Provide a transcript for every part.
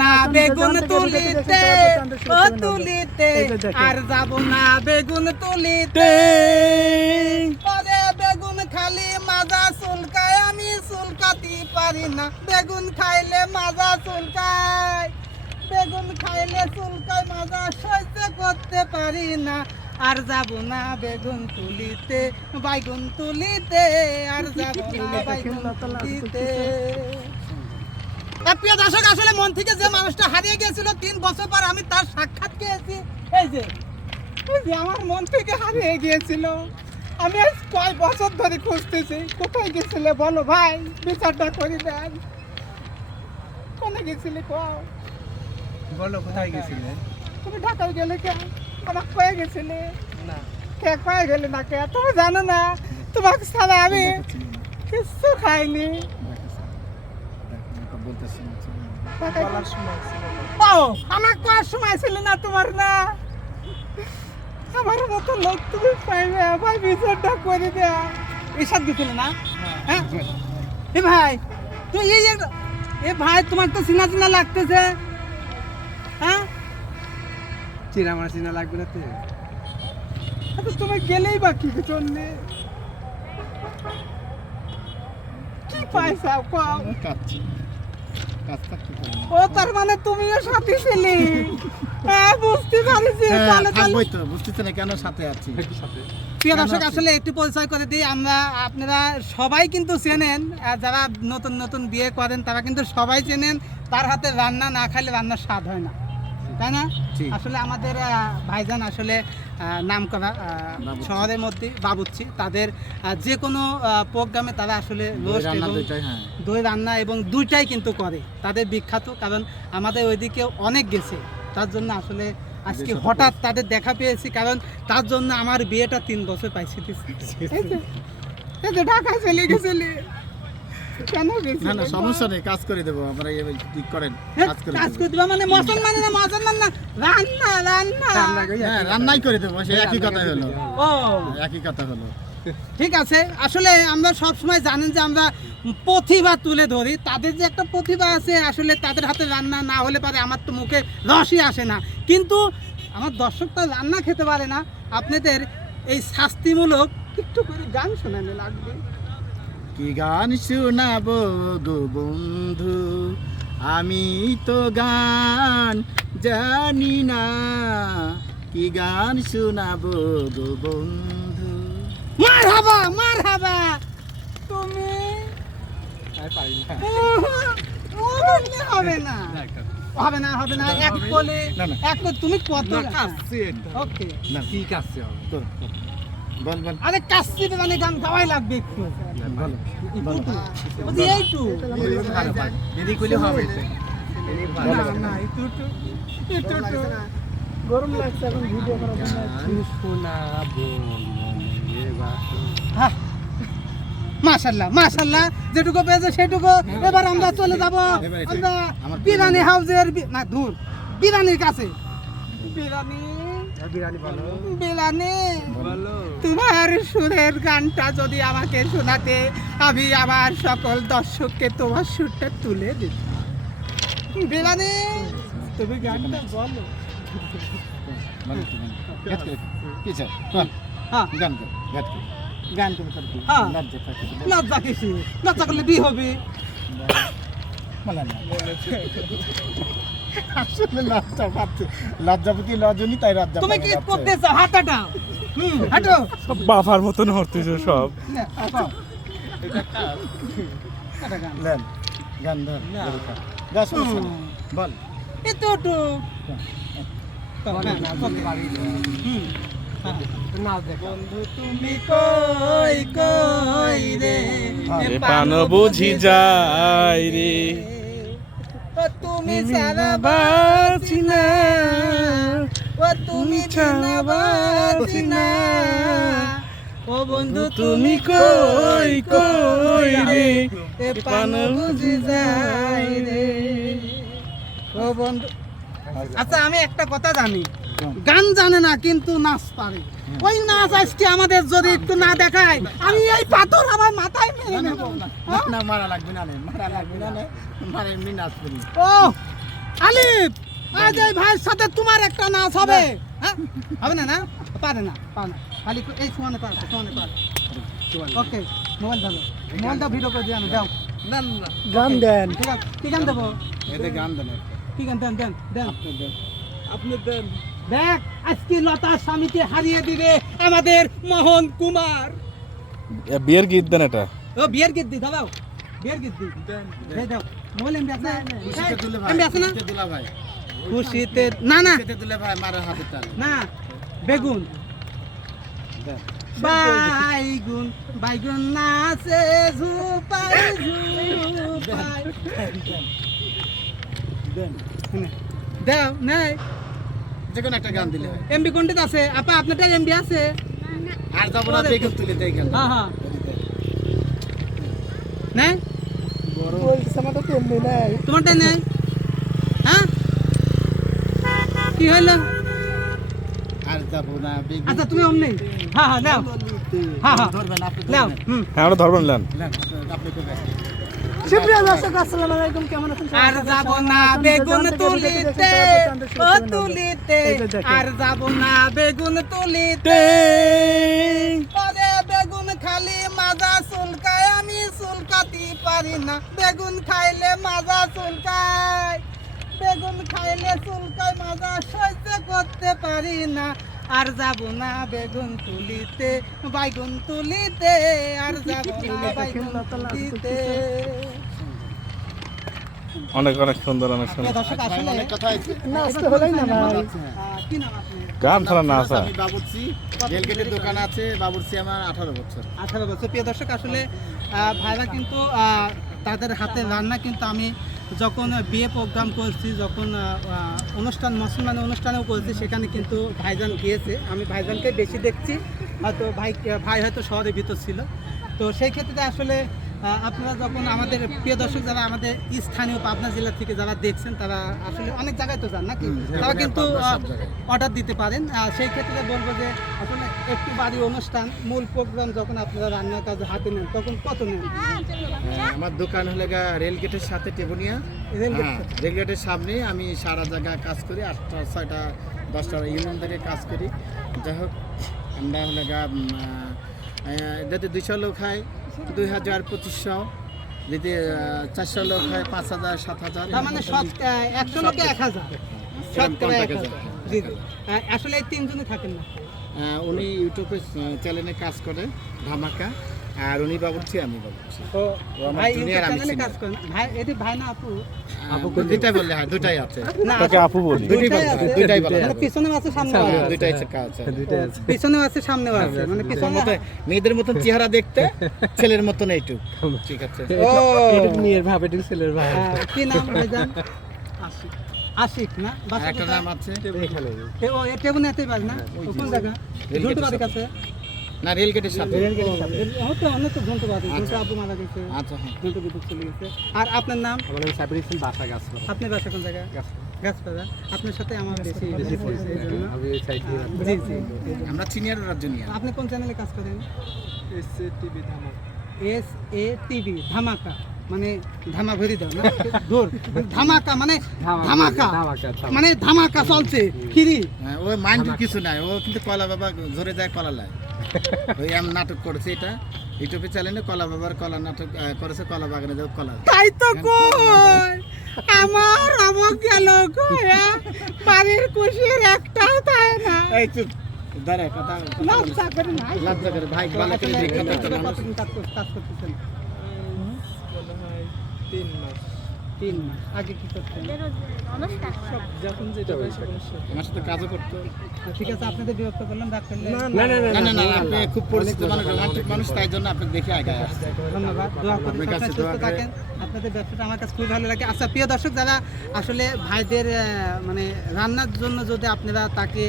না বেগুন তুলিতে ও তুলিতে আর যাব না বেগুন তুলিতে। পরে বেগুন খালি মাজা চুলকায় আমি চুলকাতে পারি না। বেগুন খাইলে মাজা চুলকায় বেগুন খাইলে চুলকায় মাজা সহ্য করতে পারি না। আর যাব না বেগুন তুলিতে বাইগুন তুলিতে আর যাব না বাইগুন তুলিতে। প্রিয় দর্শক আসলে মন থেকে যে মানুষটা হারিয়ে গিয়েছিল তিন বছর পর আমি তার সাক্ষাৎ পেয়েছি। এই যে আমার মন থেকে হারিয়ে গিয়েছিল। আমি আজ কয় বছর ধরে খুঁজতেছি কোথায় গেছিলে বলো ভাই? বিচারটা করে দেন। কোনে গেছিলে কও? বলো কোথায় গেছিলে? তুমি ঢাকায় গেলে কে? আমার কয়ে গেছিলে? না। কে কয়ে গেলে না কে? তুমি জানো না। তোমাকে ছাড়া আমি কিচ্ছু খাইনি। ছিল ও আমার সময় ছিল না তোমার না। আমার মতো লোক তুমি পাইবে ভাই বিচারটা করে দেয়া। গেছিল না? হ্যাঁ এ ভাই তুই এই এ ভাই তোমার তো চিনা চিনা লাগতেছে। হ্যাঁ? চিনা মার চিনা লাগবে না তো। আচ্ছা, তুমি গেলেই বা কি জন্যে? কি পাইছা কাচ্ছি না। ও তার মানে তুমিও সাথী ছিলে। হ্যাঁ বুঝতে পারছি। হ্যাঁ, তাহলে তাহলে তো বুঝতেছে না কেন সাথে আছি। প্রিয় দর্শক আসলে একটু পরিচয় করে দিই। আমরা আপনারা সবাই কিন্তু চেনেন আর যারা নতুন নতুন বিয়ে করেন তারা কিন্তু সবাই চেনেন তার হাতে রান্না না খাইলে রান্নার স্বাদ হয় না। তাই না? আসলে আমাদের ভাইজান আসলে নাম করা শহরের মধ্যে বাবুচ্ছি তাদের যে কোনো প্রোগ্রামে তারা আসলে দই রোস্ট রান্না এবং দুইটাই, হ্যাঁ। দই রান্না এবং দুইটাই কিন্তু করে। তাদের বিখ্যাত কারণ আমাদের ওইদিকে অনেক গেছে। তার জন্য আসলে আজকে হঠাৎ তাদের দেখা পেয়েছি কারণ তার জন্য আমার বিয়েটা তিন বছর পাইছি ঢাকায় চলে গেছিলি কেন গেছিলি? না না সমস্যা নেই কাজ করে দেবো আমরা এই ঠিক করেন হ্যাঁ, কাজ করে কাজ করে দিবা মানে মুসলমান না মুসলমান না রান্না রান্না। হ্যাঁ রান্নাই করে দেবো সে একই কথা হলো। ও। একই কথা হলো। ঠিক আছে আসলে আমরা সব সময় জানেন যে আমরা প্রতিভা তুলে ধরি তাদের যে একটা প্রতিভা আছে আসলে তাদের হাতে রান্না না হলে পারে আমার তো মুখে রসই আসে না। কিন্তু আমার দর্শক তো রান্না খেতে পারে না আপনাদের এই শাস্তিমূলক একটু করে গান শোনানো লাগবে। কি গান শোনাবো গো বন্ধু? আমি তো গান জানি না কি গান শোনাবো গো বন্ধু? মার হাবা মার হাবা তুমি হবে না। হবে না হবে না এক বলে না, না। এক তুমি কত ওকে না। ঠিক আছে কর, কর। বল বল। আরে কাশি মানে গান গাওয়াই লাগবে একটু। বল এইটু দেরি করলে হবে না না একটু একটু একটু একটু গরম লাগছে এখন ভিডিও করার জন্য শোনাবো হ্যাঁ মাশাল্লাহ মাশাল্লাহ যেটুকু পেয়েছে সেটুকু। এবার আমরা চলে যাব আমরা বিরানি হাউজের বি- না দূর বিরানির কাছে। বিরানি? বিরিয়ানি বলো বিরানি বলো তোমার সুরের গানটা যদি আমাকে শোনাতে আমি আমার সকল দর্শককে তোমার সুরটা তুলে দিত। বিরানি তুমি গানটা বলো। গান। করলে বি হবে। আসলে লজ্জা পাচ্ছে। লজ্জাপতি লজনী তাই লজ্জা তুমি কি। করতে চাও হাতাটা হুম হাঁটো। বাফার মতন হতেছে সব। গান। ধর। বল। বন্ধু তুমি কই কই রে? হ্যাঁ। পান বুঝি যায় রে। তুমি সারা বাঁচি না। ও তুমি ছাড়া বাঁচি না। ও বন্ধু তুমি কই কই রে? এ পান বুঝি যায় রে। ও বন্ধু আচ্ছা আমি একটা কথা জানি। গান জানে না কিন্তু নাচ পারে ওই নাচ আজকে আমাদের যদি একটু না দেখায় আমি এই পাথর আমার মাথায় মেরে নেব। না, না, মারা লাগবে না মারা লাগবে না। মারা এমনি নাচ করি। ও আলিফ আজ এই ভাইয়ের সাথে তোমার একটা নাচ হবে। হ্যাঁ? হবে না না? পারে না পারে না। খালি এই সমানে পারে সমানে পারে। ওকে মোবাইল ধরো। মোবাইলটা ভিডিও করে দিয়ে আমি দাও না না গান দেন। ঠিক আছে কি গান দেবো? এতে গান দেন। কি গান দেন দেন দেন। আপনি দেন। দেখ আজকে লতার স্বামীকে হারিয়ে দিবে আমাদের মোহন কুমার। বিয়ের গীত দেন এটা। ও বিয়ের গীত দি দাও বিয়ের গীত দি। দাও। মোবাইল এমবি আছে এমবি না? খুশিতে না না। তুলে ভাই মারার হাতে তাল। না বেগুন। দেন বাইগুন বাইগুন নাচে ঝুপাই ঝুপাই। দেন দাও নাই। যে কোনো একটা গান দিলে হয়। এমবি কোনটা আছে? আপা আপনারটা এমবি আছে? আর যাব না বেগুন তুলে দেই গান হ্যাঁ হ্যাঁ। নাই তোমারটা নেই হ্যাঁ? কি হইল? আর যাব না আচ্ছা তুমি অমনি। হ্যাঁ হ্যাঁ নাও। হ্যাঁ হ্যাঁ ধরবেন আপনি নাও হুম। হ্যাঁ আমরা ধরবেন নেন। নেন, আপনি করবেন। সুপ্রিয় দর্শক আসসালামু আলাইকুম কেমন আছেন আর যাব না বেগুন তুলিতে ও তুলিতে আর যাব না বেগুন তুলিতে। পরে বেগুন খালি মাজা চুলকায় আমি চুলকাতে পারি না। বেগুন খাইলে মাজা চুলকায় বেগুন খাইলে চুলকায় মাজা সহ্য করতে পারি না। আর যাব না বেগুন তুলিতে বাইগুন তুলিতে আর যাব না বাইগুন তুলিতে অনেক অনেক সুন্দর। অনেক সুন্দর গান ছাড়া না আসা রেলগেটের দোকান আছে বাবুর্চি আমার আঠারো বছর। আঠারো বছর। প্রিয় দর্শক আসলে আহ, ভাইরা কিন্তু আহ, তাদের হাতে রান্না কিন্তু আমি যখন বিয়ে প্রোগ্রাম করছি যখন অনুষ্ঠান মুসলমান অনুষ্ঠানেও করছি সেখানে কিন্তু ভাইজান গিয়েছে। আমি ভাইজানকে বেশি দেখছি। হয়তো ভাই ভাই হয়তো শহরের ভিতর ছিল। তো সেই ক্ষেত্রে আসলে আপনারা যখন আমাদের প্রিয় দর্শক যারা আমাদের স্থানীয় পাবনা জেলা থেকে যারা দেখছেন তারা আসলে অনেক জায়গায় তো যান নাকি? তারা কিন্তু। অর্ডার দিতে পারেন। সেই ক্ষেত্রে বলব যে আসলে একটু বাড়ি অনুষ্ঠান মূল প্রোগ্রাম যখন আপনারা রান্নার কাজে হাতে নেন তখন কত নেন? হ্যাঁ, আমার দোকান হলে গা রেলগেটের সাথে টেবুনিয়া। রেলগেট হ্যাঁ, রেলগেটের সামনে আমি সারা জায়গায় কাজ করি আটটা ছয়টা দশটা ইউনিয়ন থেকে কাজ করি। যাই হোক আমরা হলে গা যদি দুইশো লোক হয় দুই হাজার পঁচিশশো। যদি চারশো লোক হয় পাঁচ হাজার সাত হাজার মানে একশো লোকে এক হাজার। আসলে এই তিনজনই থাকেন না। উনি ইউটিউবে চ্যানেলে কাজ করে ধামাকা। আর উনি বাবুর্চি আমি বাবুর্চি আমার ভাই আমি কাজ করেন। ভাই এটি ভাই না আপু? আপু দুইটাই বললে হয় দুটাই আছে। তাকে আপু বলি। দুইটাই দুইটাই বলা আছে? হয়, মানে হয়। আছে হ্যাঁ, আছে। দুইটাই আছে কাজ আছে। পিছনেও আছে সামনেও আছে। মানে পিছনে মেয়েদের মতো- মেয়েদের মতন চেহারা দেখতে ছেলের মতন এইটুক। ঠিক আছে। ও! মেয়ের ভাব এটা ছেলের ভাব। হ্যাঁ, কি নাম ভাইজান? আশিক আশিক না? একটা নাম আছে। এখানে। ও এ পারে না? কোন জায়গা? রেলগেটের ঝন্টু বাড়ির কাছে। না রেলগেটের সাথে। হতো অনেক তো ঝন্টু আব্বু মারা গেছে। আচ্ছা হ্যাঁ। বিদ্যুৎ চলে গেছে। আর আপনার নাম? আমার নাম সাবির হোসেন বাসা গাছ আপনার বাসা কোন জায়গায় গাছপাড়া আপনার সাথে আমার বেশি বেশি পরিচয় আমি সাইড জি জি। আমরা সিনিয়র ওরা জুনিয়র আপনি কোন চ্যানেলে কাজ করেন? TV Dhama S A TV Dhamaka. মানে ধামা ভরি দাও না? দূর ধামাকা মানে ধামাকা ধামাকা মানে ধামাকা চলছে ফিরি হ্যাঁ, ও মাইন্ড কিছু নাই ও কিন্তু কলা বাবা ধরে যায় কলা লাই ওই আমি নাটক করেছে এটা। ইউটিউবে চ্যানেলে কলা বাবার কলা নাটক করেছে কলা বাগানে যাও কলা। তাই তো কই? আমার অমক গেল গয়া বাড়ির কুশির একটাও তাই না? এই চুপ দাঁড়া কথা লজ্জা করে না। লজ্জা করে ভাই ভালো করে একটা মানুষ কাজ কর- কাজ করতেছেন তিন মাস আগে কি করতেন যখন যেটা হয়েছে আমার সাথে কাজও করতো ঠিক আছে আপনাদের বিরক্ত করলাম রাগ না না না না না আপনি খুব পরিচিত মানুষ রোমান্টিক মানুষ তাই জন্য আপনি দেখে আগে আসছে ধন্যবাদ দোয়া কাছে সুস্থ থাকেন আপনাদের ব্যবসাটা আমার কাছে খুবই ভালো লাগে আচ্ছা প্রিয় দর্শক যারা আসলে ভাইদের মানে রান্নার জন্য যদি আপনারা তাকে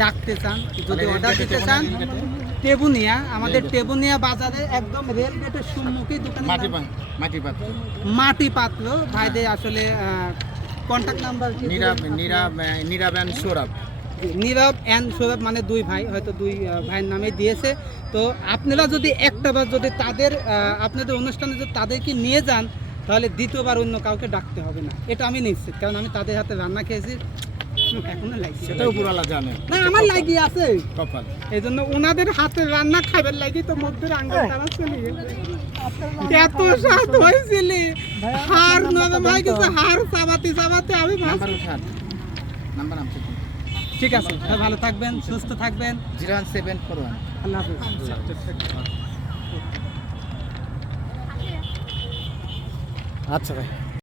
ডাকতে চান যদি মানে অর্ডার দিতে চান। টেবুনিয়া আমাদের টেবুনিয়া বাজারে একদম রেল গেটের সম্মুখে দোকানে মাটি মাটি পাত্র। মাটি পাত্র। ভাইদের আসলে contact number Nirob Nirob Nirob and Sourav. Nirob and Sourav মানে দুই ভাই হয়তো দুই ভাইয়ের নামে দিয়েছে। তো আপনারা যদি একটা বার যদি তাদের আপনাদের অনুষ্ঠানে যদি তাদেরকে নিয়ে যান তাহলে দ্বিতীয়বার অন্য কাউকে ডাকতে হবে না। এটা আমি নিশ্চিত কারণ আমি তাদের হাতে রান্না খেয়েছি। এখনও লাগছে সেটাও পুরালা জানে। না আমার লাগি আছে। কপাল। এই জন্য ওনাদের হাতে রান্না খাবার লাগি তো মধ্যের আঙ্গুল তারা চলে এত স্বাদ হয়েছিল। হার নরম গেছে হার চাবাতে চাবাতে আমি নাম্বার উঠান। নাম্বার আমি ঠিক আছে ভালো থাকবেন সুস্থ থাকবেন। Zero one seven four one. আল্লাহ হাফিজ। আচ্ছা ভাই।